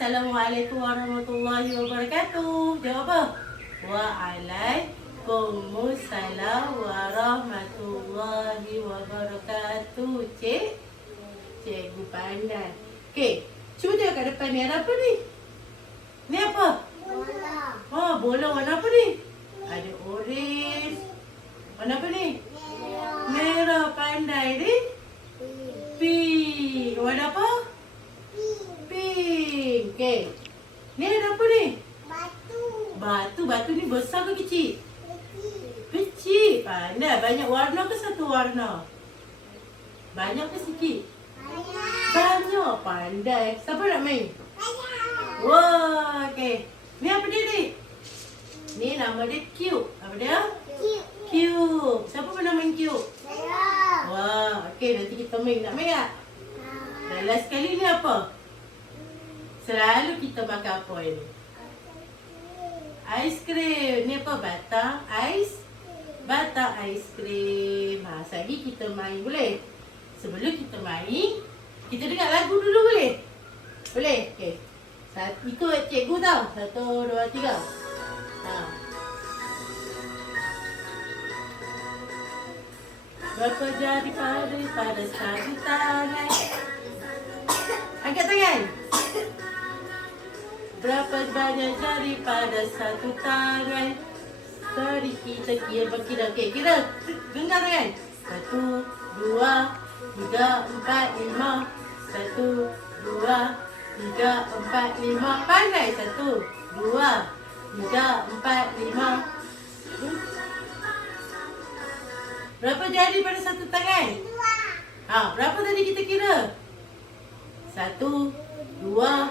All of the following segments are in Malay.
Assalamualaikum warahmatullahi wabarakatuh. Jawab apa? Waalaikumsalam warahmatullahi wabarakatuh. Cikgu pandai. Okey, cuba tengok kat depan ni ada apa ni? Ni apa? Bola. Oh, bola warna apa ni? Ada orange. Warna apa ni? Merah. Merah. Pandai ni. Pink. Warna apa? Pink. Okey. Ni ada apa ni? Batu. Batu. Batu ni besar ke kecil? Kecil. Kecil. Pandai. Banyak warna ke satu warna? Banyak ke sikit? Banyak. Banyak. Pandai. Siapa nak main? Banyak. Wah. Okey. Ni apa dia ni? Ni nama dia Cube. Apa dia? Kecil. Cube. Siapa pernah main Cube? Merah. Wah. Okey. Nanti kita main. Nak main tak? Dan last sekali ni apa? Selalu kita makan apa ini? Aiskrim. Ni apa? Batang ais. Batang aiskrim. Ha, sekali kita main boleh? Sebelum kita main, kita dengar lagu dulu boleh? Boleh? Okey. Ikut cikgu tau. 1, 2, 3. Ha. Berapa jari pada satu tangan? Angkat tangan. Berapa banyak jari pada satu tangan? Tadi kita kira. Okey, kira. Genggam tangan. 1, 2, 3, 4, 5. 1, 2, 3, 4, 5. Pandai. 1, 2, 3, 4, 5. Berapa jari pada satu tangan? Dua. Ha, berapa tadi kita kira? 1, 2,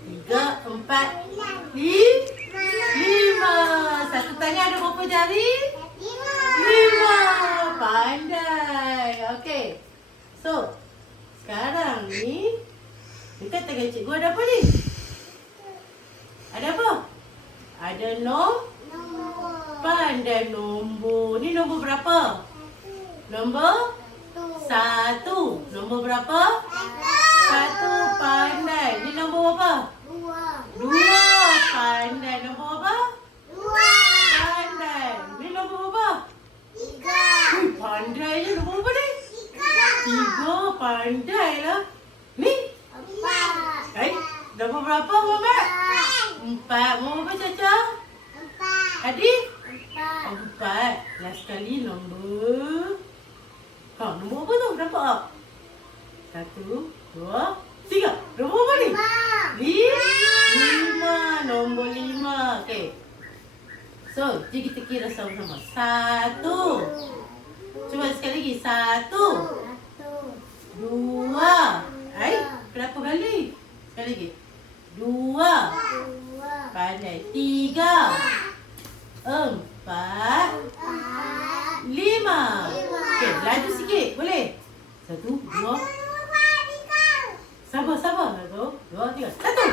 3, 4, 5. Satu tangan ada berapa jari? Lima. 5. Pandai. Okey. So, sekarang ni dekat tangan cikgu ada apa ni? Ada apa? Ada Nombor. pandai nombor. Ni nombor berapa? Nombor Satu. 1. Nombor berapa? Satu. 1. Pandai. Ni nombor berapa? Dua. 2. Pandai. Nombor berapa? Dua. Pandai. Ni nombor berapa? Tiga. Ui, pandai je. Nombor berapa ni? Tiga. 3. Pandai lah. Ni? Empat. Nombor berapa Muhammad? Empat. 4. Nombor berapa Caca? Empat. Adik? Empat. 4. Last sekali nombor. Ha, nombor apa tu? Nampak tak? 1, 2, 3. Nombor apa ni? Lima. 5. Nombor 5. Okey. So, jom kita kira sama-sama. 1. Cuba sekali lagi. 1. Satu. 2. Berapa kali? Sekali lagi. 2. Dua. Pandai. 3. 4. Empat. 5. Okey, laju sikit. Boleh? 1, 2. Sabar. 1, 2, 3. 1. Satu.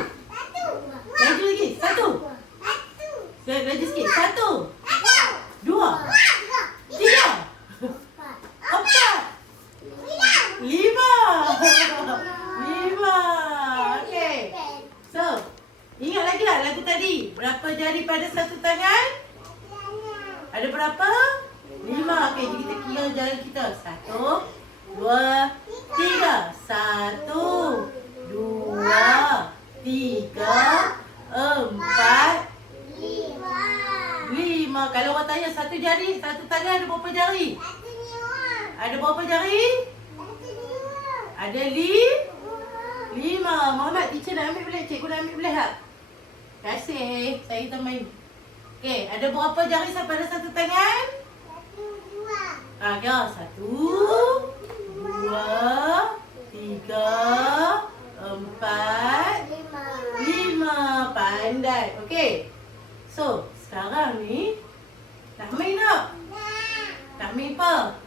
Laju lagi. 1. Satu. Laju sikit. 1, Satu. 2, 3, 4, 5. 5. Okey. So, ingat lagi tak lagu tadi? Berapa jari pada satu tangan? Ada berapa? 5. Okey, jadi kita kira jari kita. 1, 2, 3. 1, 2, 3, 4, 5. Kalau orang tanya satu jari, satu tangan ada berapa jari? Ada berapa jari? Ada 5. Muhammad, teacher nak ambil boleh? Cikgu nak ambil boleh tak? Terima kasih. Saya kita main. Okey, ada berapa jari pada satu tangan? Kira 1, 2, 3, 4, 5. Pandai. Okey. So, sekarang ni nak main tak? Nak main apa?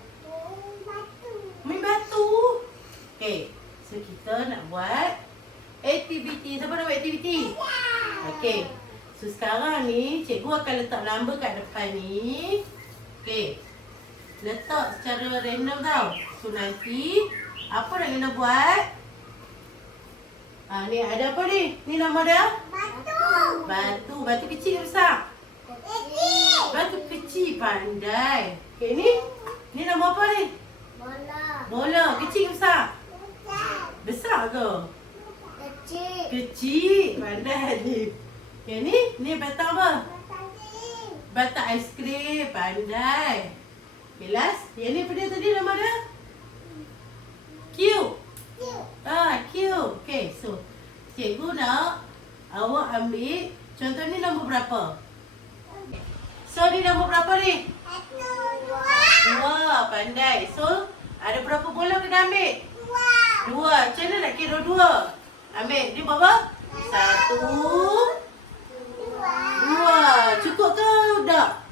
Main batu. Okey. So, kita nak buat aktiviti. Siapa nak buat aktiviti? Okey. So, sekarang ni cikgu akan letak number kat depan ni. Okey. Letak secara random tau. So, nanti apa nak kena buat? Ni ada apa ni? Ni nama dia? Batu. Batu. Batu kecil ke besar? Kecil. Batu kecil, pandai. Okey, ni? Ni nama apa ni? Bola. Bola. Kecil ke besar? Besar. Besar ke? Kecil. Kecil. Pandai ni. Okey, ni? Ni batang apa? Kecil. Batang aiskrim. Pandai. Okey, last. Yang ni apa dia tadi nama dia? Q. Q. Okey, so cikgu nak awak ambil contoh ni nombor berapa? So ni nombor berapa ni? 1, 2. 2, pandai. So ada berapa bola kena ambil? 2. 2. Macam mana nak kira 2? Ambil ni berapa? 1, 2. Cukup ke tak?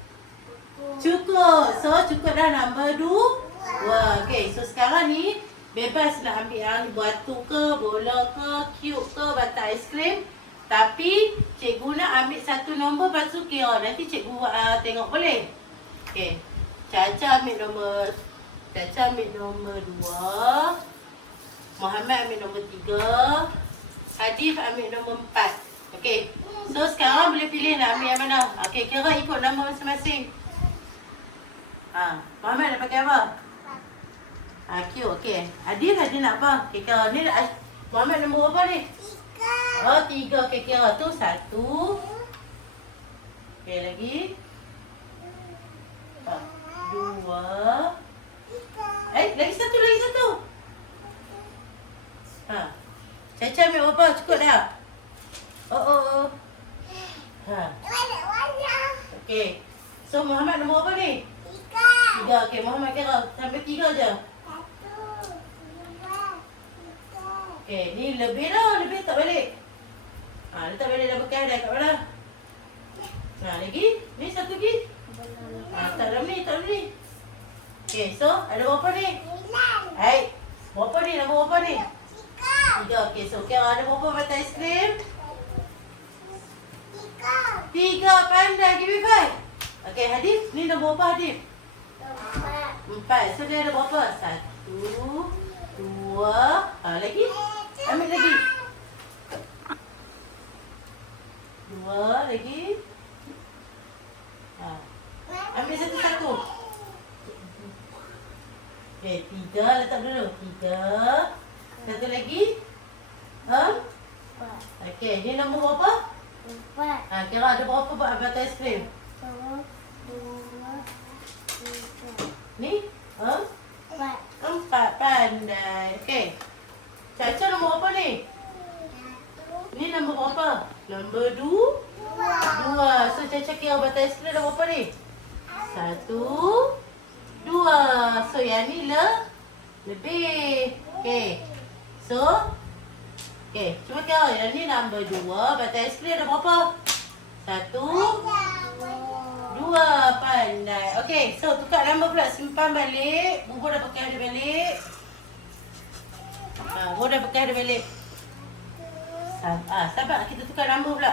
Cukup. So cukup dah nombor 2. Okey, so sekarang ni bebas nak ambil yang batu ke, bola ke, cube ke, batang aiskrim. Tapi cikgu nak ambil satu nombor lepas tu kira. Nanti cikgu tengok boleh? Okey. Caca ambil nombor 2. Muhammad ambil nombor 3. Hadif ambil nombor 4. Okey. So sekarang boleh pilih nak ambil yang mana. Okey, kira ikut nombor masing-masing. Muhammad nak pakai apa? Q, okey. Adil nak apa? Okey, kira ni Muhammad nombor apa ni? 3. Oh, 3. Okey, kira tu 1. Okey, lagi. 2. Lagi satu. Caca ambil berapa? Cukup dah? Oh. Okey. So, Muhammad nombor apa ni? 3. Okey, Muhammad kira. Sampai 3 je. Okey, ni lebih dah. Lebih tak balik. Letak balik dah bekas dah kat mana? Lagi? Ni satu lagi? Tak dalam ni. Okey, so ada berapa ni? 9. Berapa ni? Nombor berapa ni? 3. 3. Okey, so kira ada berapa batang aiskrim? 3. 3. Pandai. Give me 5. Okey, Hadif. Ni nombor apa Hadif? 4. So dia ada berapa? 1, 2. Lagi? Ambil lagi. 2 lagi. Ambil satu-satu. Okey, 3 letak dulu. 3. Satu lagi. Okey, ni nombor berapa? 4. Kira ada berapa batang aiskrim? 1, 2, 3. Ni? 4. Pandai. Okey. Caca nombor apa ni? Ni nombor berapa? Nombor 2. So Caca kira batang aiskrim nombor berapa ni? 1, 2. So yang ni lebih. Okey. So cuba kira yang ni nombor 2. Batang aiskrim ada berapa? 1, 2. Pandai. Okey, so tukar nombor pula. Simpan balik. Bubu dah bekas dia balik. Bubu dah bekas dia balik. Sabar, kita tukar nombor pula.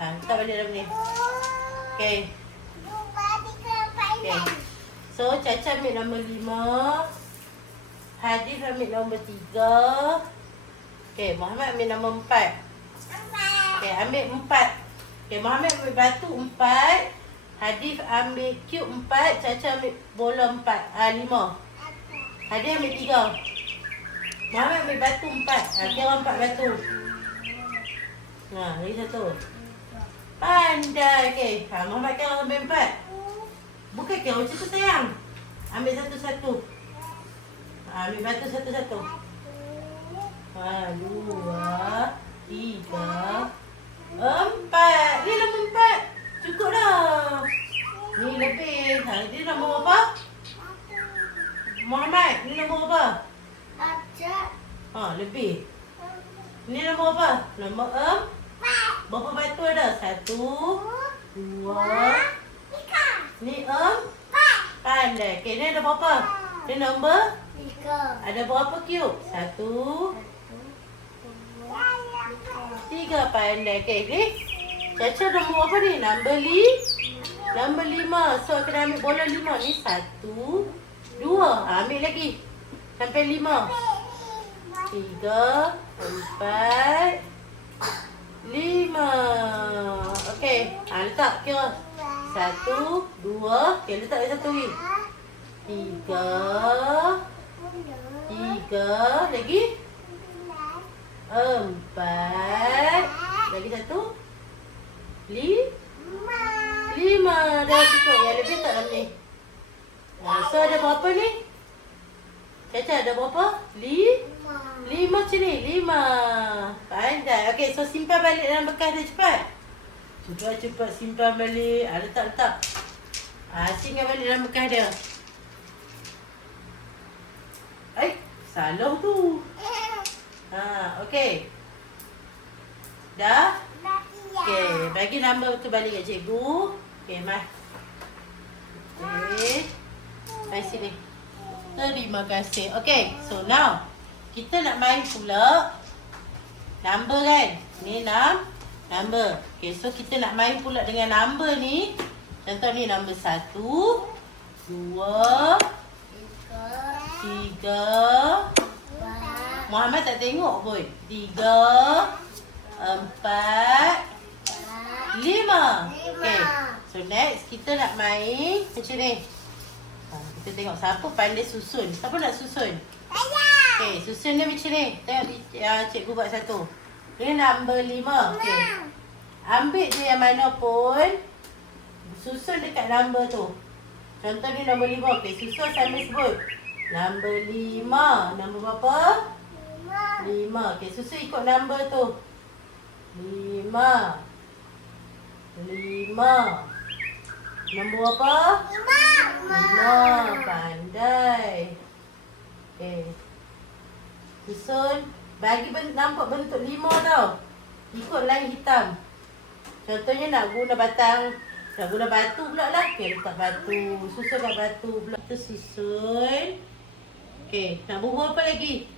Letak balik dalam ni. Okey. Okay. So Caca ambil nombor 5. Hadif ambil nombor 3. Okey, Muhammad ambil nombor 4. Okey, ambil 4. Okey, Muhammad ambil batu 4. Hadif ambil cube 4. Caca ambil bola 4. 5. Hadif ambil 3. Muhammad ambil batu 4. Kira 4 batu. Lagi satu. Pandai. Okey, Muhammad kira ambil 4. Bukan kira macam tu sayang. Ambil satu-satu. Ambil batu satu-satu. 2, 3, 4. Ni nombor 4. Cukup dah. Ni lebih. Ni nombor apa? Muhammad, ni nombor apa? Lebih. Ni nombor apa? Nombor 4. Berapa batu ada? 1, 2. Ni 4. Pandai. Okey, ni ada berapa? Ni nombor? 3. Ada berapa cube? 1, 3. Pandai. Okey, ni. Caca nombor apa ni? Nombor 5. So, kena ambil bola 5. Ni 1, 2. Ambil lagi. Sampai 5. 3, 4, 5. Okey. Letak kira. 1, 2. Okey, letak lagi satu lagi. 3. 3. Lagi. 4. Lagi satu. 5. Dah cukup. Yang lebih tak dalam ni. So ada berapa ni? Caca ada berapa? 5 macam ni. 5. Pandai. Okey, so simpan balik dalam bekas dia cepat. Cepat simpan balik. Letak. Asingkan balik dalam bekas dia. Salah tu. Okey. Dah? Okey, bagi nombor tu balik kat cikgu. Okey, mai. Okey. Mai sini. Terima kasih. Okey, so now kita nak main pula number kan? Ni number. Okey, so kita nak main pula dengan number ni. Contoh ni nombor 1, 2, 3. Muhammad tak tengok pun. 3, 4, 5. Okay. So next kita nak main macam ni. Kita tengok siapa pandai susun. Siapa nak susun? Okay, susun dia macam ni. Tengok cikgu buat satu. Ini nombor 5. Okay. Ambil je yang mana pun. Susun dekat nombor tu. Contoh ni nombor 5. Okay, susun sambil sebut. Nombor 5. Nombor berapa? 5. Okay, susun ikut nombor tu. 5. Nombor apa? 5. Pandai. Okay. Susun. Bagi nampak bentuk 5 tau. Ikut line hitam. Contohnya nak guna batang. Nak guna batu pula lah. Okay, letak batu. Susun kat batu pula. Kita susun. Okay, nak bubuh apa lagi?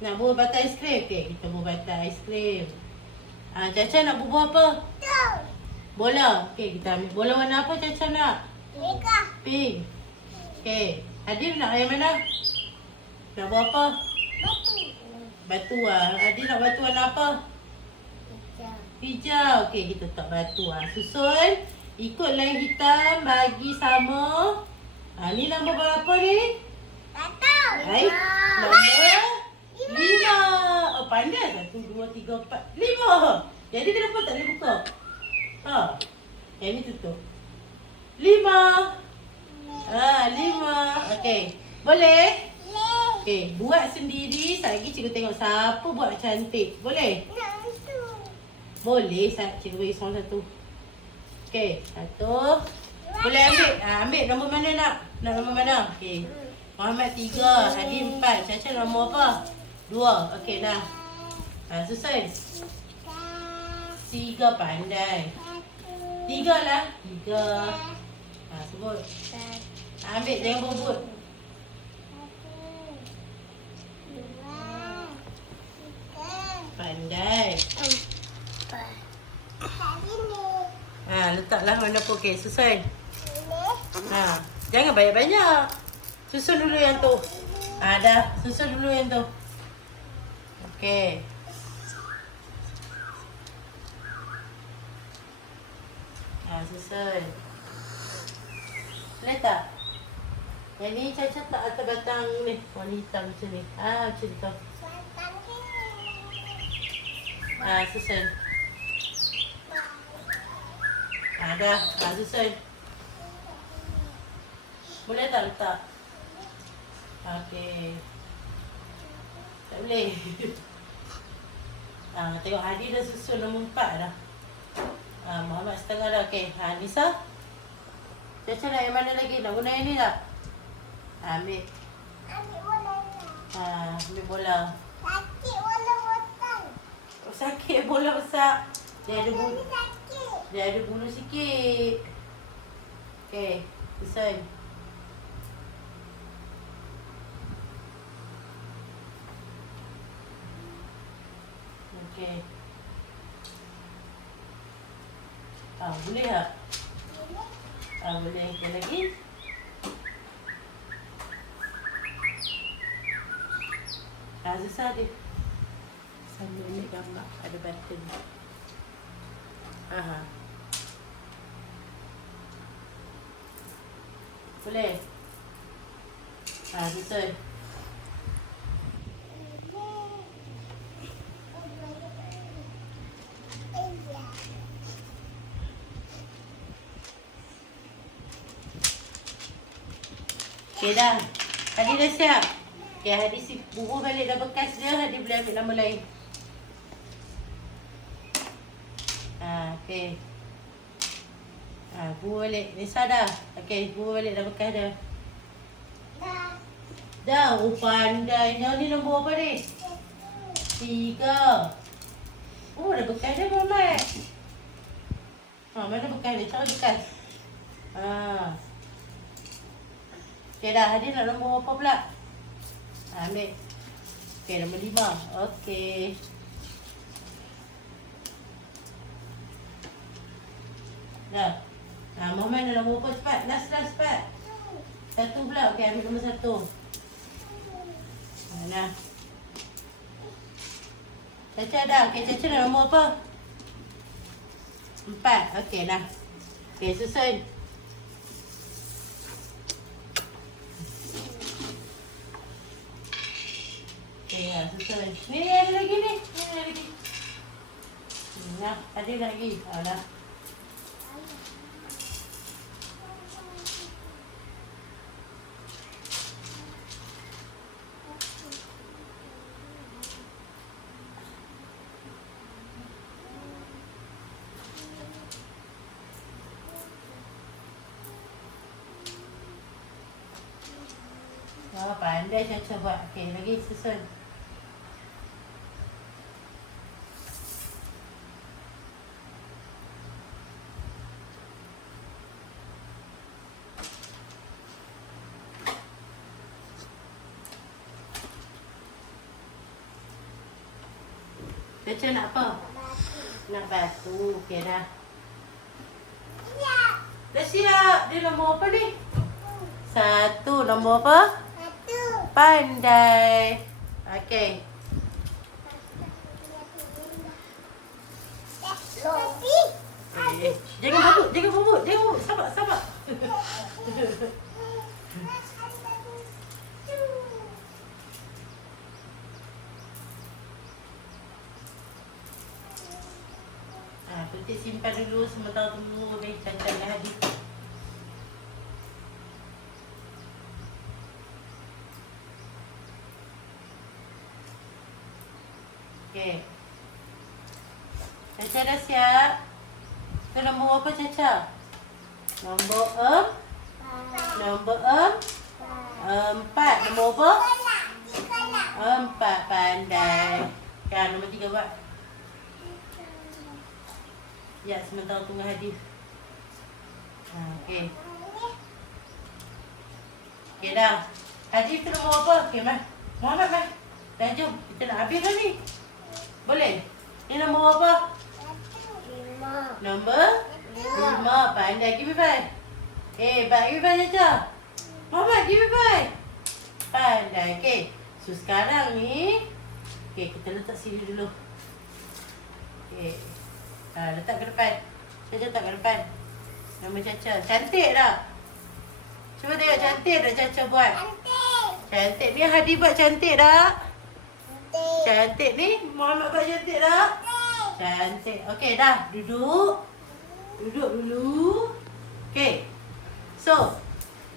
Nak bubuh batang aiskrim? Okay, kita bubuh batang aiskrim. Caca nak bubuh apa? Bola. Okay, kita ambil bola warna apa Caca nak? Pink. Okay, Adil nak yang mana? Nak buat apa? Batu lah. Adil nak batu warna apa? Hijau. Okay, kita letak batu lah. Susun. Ikut line hitam. Bagi sama. Ni nombor berapa ni? Nombor 5. Oh, pandai. 1, 2, 3, 4, 5. Jadi kenapa tak boleh buka? Yang ni tutup. 5. 5. Okey. Boleh? Okey, buat sendiri. Lagi cikgu tengok siapa buat cantik. Boleh? Boleh. Cikgu bagi soalan satu. Okey, 1. Boleh ambil? Ambil nombor mana nak? Nak nombor mana? Okey. Muhammad 3, Hadi 4. Caca nombor apa? 2. Okey dah. Susun. 3 pandai. 3 lah. 3. Sebut. Ambil jangan berebut. Pandai. Letaklah mana pun. Okey, susun. Jangan banyak-banyak. Susun dulu yang tu. Dah. Susun dulu yang tu. Okey. Susun. Boleh tak? Yang ni Caca tak atas batang ni. Warna hitam macam ni. Macam tu. Susun. Dah. Susun. Boleh tak letak? Okey. Tak boleh. Tengok Hadi dah susun nombor 4 dah. Muhammad setengah dah. Okey. Nisa. Caca nak yang mana lagi? Nak guna yang ni tak? Ambil. Ambil bola. Sakit bola besar. Sakit bola besar. Dia ada bulu. Dia ada bulu sikit. Okey. Susun. Okey. Boleh tak? Boleh. Okey lagi. susah dia. Sambil ni gambar ada button. Aha. Boleh? Susun. Okay dah. Hadi dah siap. Okay, Hadi bubuh balik dah bekas dia. Hadi boleh ambil nama lain. Okay. Bubuh balik. Nisa dah. Okay, bubuh balik dah bekas dia. Dah. Oh, pandainya. Ni nombor apa ni? 3. Oh, dah bekas dia, Muhammad. Mana bekas dia? Cara bekas. Okay dah, Hadi nak nombor apa pula? Ambil. Okay, nombor 5. Okay. Dah. Muhammad nak nombor apa cepat? Last cepat. 1 pula. Okay, ambil nombor 1. Mana? Caca dah. Okay, Caca nak nombor apa? 4. Okay, dah. Okay, susun. Okay, susun. Ni ada lagi ni. Ada lagi. Nah, ada lagi. Dah. Pandai Caca buat. Okay, lagi susun. Caca nak apa? Nak batu. Okay dah. Dah siap. Dia nombor apa ni? 1. Nombor apa? Pandai. Okay. Jangan bubuk. Sabar. Putih simpan dulu sementara tunggu habis Caca dan Hadi. Okay. Caca dah siap. Itu nombor apa Caca? Nombor 4. Nombor apa? 4. Pandai. Kan nombor 3 buat. Ya, sementara tunggu Hadi. Okay. Okay dah. Hadi itu nombor apa? Okay, Muhammad, dah jom. Kita nak habis dah ni. Boleh? Ni nombor apa? 5. Nombor 5. Pandai. Give me 5. Baik. Give me 5 Caca. Muhammad, give me 5. Pandai. Okay. So, sekarang ni. Okay, kita letak sini dulu. Okay. Letak ke depan. Caca letak ke depan. Nama Caca. Cantik tak? Cuba tengok cantik tak Caca buat? Cantik. Ni Hadi buat cantik tak? Cantik ni. Muhammad buat cantik tak? Cantik. Okey dah. Duduk dulu. Okey. So,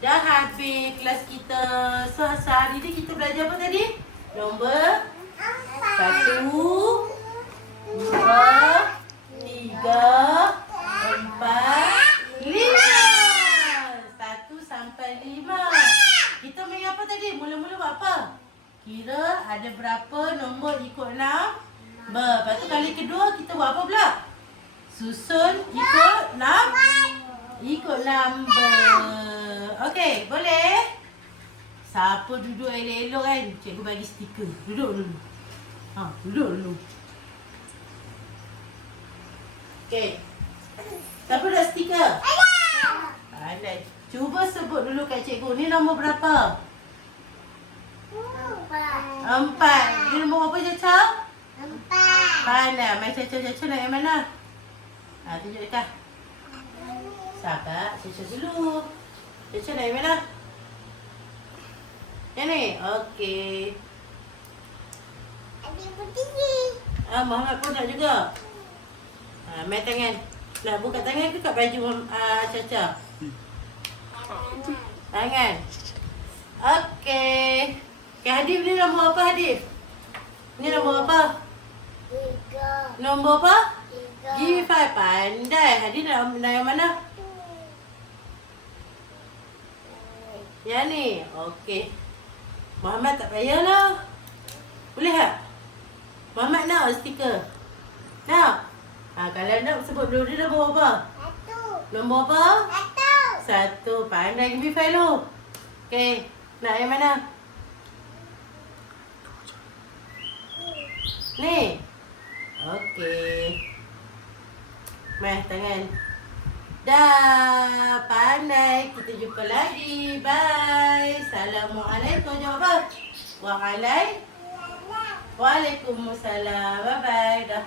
dah habis kelas kita. So, sehari ni kita belajar apa tadi? Nombor 1, 2, 3, 4, 5. 1 sampai 5. Kita main apa tadi? Mula-mula buat apa? Kira ada berapa nombor ikut 6. Lepas tu kali kedua kita buat apa pula? Susun ikut 6. Ikut number. Okey, boleh? Siapa duduk elok-elok kan? Cikgu bagi stiker. Duduk dulu. Duduk dulu. Okey. Siapa dah stiker? Pandai. Cuba sebut dulu kat cikgu. Ni nombor berapa? 4. Dia nombor apa Caca? 4. Pandai. Mai Caca nak yang mana? Tunjuk dekat. Sabar, Caca dulu. Caca nak yang mana? Yang ni? Okey. Adik putih. Muhammad pun nak juga. Main tangan. Nak buka tangan ke kat baju Caca? Tangan. Okey. Okay, Hadif ni nombor apa Hadif? Ni nombor apa? 3. Nombor apa? G5. Pandai. Hadif nak yang mana? Yang ni. Okey. Muhammad tak payahlah. Boleh tak? Muhammad nak stiker? Nak? Kalau nak sebut dulu dia nombor apa? 1. Nombor apa? 1. 1. Pandai G5 tu. Okey. Nak yang mana? Ni. Okey. Mari tangan. Dah. Pandai. Kita jumpa lagi. Bye. Assalamualaikum. Jawab apa? Waalaikumsalam. Bye-bye. Dah.